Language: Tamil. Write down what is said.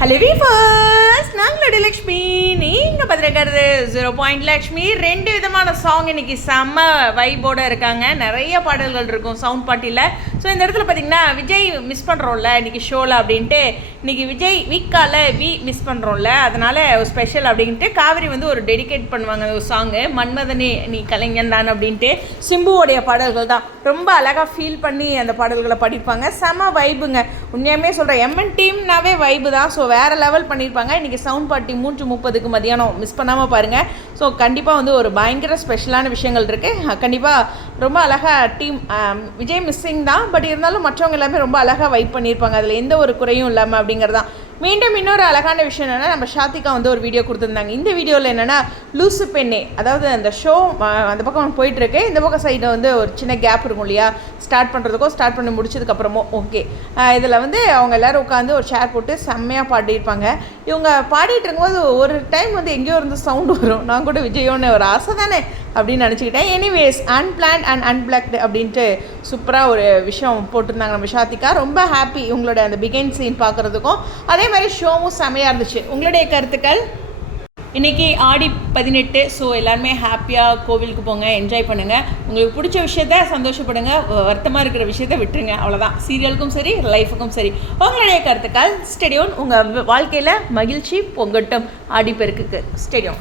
ஹலோ வீஃபர்ஸ் நாங்களோட லக்ஷ்மி நீங்கள் பார்த்துருக்கிறது ஜீரோ பாயிண்ட் லக்ஷ்மி. ரெண்டு விதமான சாங் இன்னைக்கு செம்ம வைபோட இருக்காங்க. நிறைய பாடல்கள் இருக்கும் சவுண்ட் பாட்டியில் ஸோ இந்த இடத்துல பார்த்தீங்கன்னா விஜய் மிஸ் பண்ணுறோம்ல இன்றைக்கி ஷோவில் அப்படின்ட்டு இன்றைக்கி விஜய் வீக்கால வி மிஸ் பண்ணுறோம்ல அதனால் ஒரு ஸ்பெஷல் அப்படின்ட்டு காவிரி வந்து ஒரு டெடிகேட் பண்ணுவாங்க ஒரு சாங்கு மன்மதனே நீ கலைஞன் தான் அப்படின்ட்டு சிம்புவோடைய பாடல்கள் தான். ரொம்ப அழகாக ஃபீல் பண்ணி அந்த பாடல்களை படிப்பாங்க. செம வைபுங்க உண்மையாமே சொல்கிறேன் எம்என் டீம்னாவே வைபு தான். ஸோ வேறு லெவல் பண்ணியிருப்பாங்க. இன்றைக்கி சவுண்ட் பார்ட்டி மூன்று முப்பதுக்கு மதியானம் மிஸ் பண்ணாமல் பாருங்கள் ஸோ கண்டிப்பாக வந்து ஒரு பயங்கர ஸ்பெஷலான விஷயங்கள் இருக்குது கண்டிப்பாக ரொம்ப அழகாக டீம் விஜய் மிஸ்ஸிங் தான் பட் இருந்தாலும் மற்றவங்க எல்லாமே ரொம்ப அழகாக வைப் பண்ணியிருப்பாங்க. அதில் எந்த ஒரு குறையும் இல்லாமல் அப்படிங்கிறதான் மீண்டும் இன்னொரு அழகான விஷயம் என்னென்னா நம்ம ஷாத்திகா வந்து ஒரு வீடியோ கொடுத்துருந்தாங்க. இந்த வீடியோவில் என்னென்னா லூசு பெண்ணே அதாவது அந்த ஷோ அந்த பக்கம் போயிட்டுருக்கு. இந்த பக்கம் சைடில் வந்து ஒரு சின்ன கேப் இருக்கும் இல்லையா? ஸ்டார்ட் பண்ணுறதுக்கோ ஸ்டார்ட் பண்ணி முடிச்சதுக்கப்புறமோ ஓகே இதில் வந்து அவங்க எல்லோரும் உட்காந்து ஒரு ஷேர் போட்டு செம்மையாக பாடியிருப்பாங்க. இவங்க பாடிட்டு இருக்கும்போது ஒரு டைம் வந்து எங்கேயோ இருந்து சவுண்ட் வரும். நான் கூட விஜயோன்னு ஒரு ஆசை தானே. அப்படின்னு நினச்சிக்கிட்டேன். எனிவேஸ் அன்பிளான் அண்ட் அன்பிளாக்டு அப்படின்ட்டு சூப்பராக ஒரு விஷயம் போட்டிருந்தாங்க நம்ம ஷாத்திகா ரொம்ப ஹாப்பி உங்களோட அந்த பிகைன் சீன் பார்க்குறதுக்கும். அதே மாதிரி ஷோவும் செமையாக இருந்துச்சு. உங்களுடைய கருத்துக்கள்? இன்றைக்கி ஆடி பதினெட்டு ஸோ எல்லாருமே ஹாப்பியாக கோவிலுக்கு போங்க என்ஜாய் பண்ணுங்கள் உங்களுக்கு பிடிச்ச விஷயத்த சந்தோஷப்படுங்க வருத்தமாக இருக்கிற விஷயத்த விட்டுருங்க. அவ்வளோதான் சீரியலுக்கும் சரி லைஃபுக்கும் சரி. உங்களுடைய கருத்துக்கள்? ஸ்டெடியோன் உங்கள் வாழ்க்கையில் மகிழ்ச்சி பொங்கட்டும் ஆடி பெருக்குக்கு ஸ்டெடியோன்